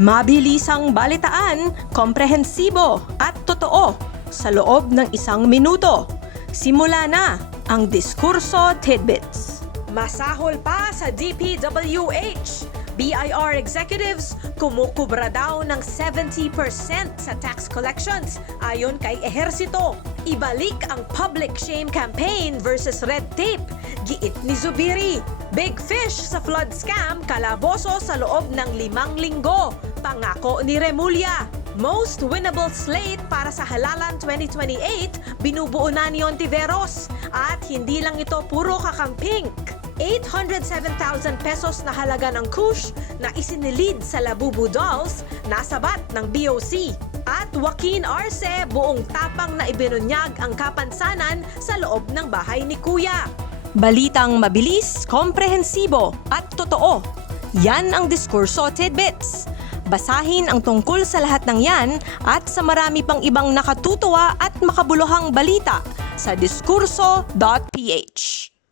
Mabilisang balitaan, komprehensibo at totoo sa loob ng 1 minuto. Simula na ang Diskurso Tidbits. Masahol pa sa DPWH. BIR executives kumukubra daw ng 70% sa tax collections ayon kay Ehersito. Ibalik ang public shame campaign versus red tape. Giit ni Zubiri. Big fish sa flood scam, kalaboso sa loob ng 5 linggo. Pangako ni Remulla. Most winnable slate para sa Halalan 2028, binubuo na ni Ontiveros. At hindi lang ito puro kakamping. 807,000 pesos na halaga ng kush na isinilid sa Labubu Dolls, nasabat ng BOC. At Joaquin Arce, buong tapang na ibinunyag ang kapansanan sa loob ng bahay ni Kuya. Balitang mabilis, komprehensibo at totoo. Yan ang Diskurso Tidbits. Basahin ang tungkol sa lahat ng yan at sa marami pang ibang nakatutuwa at makabuluhang balita sa diskurso.ph.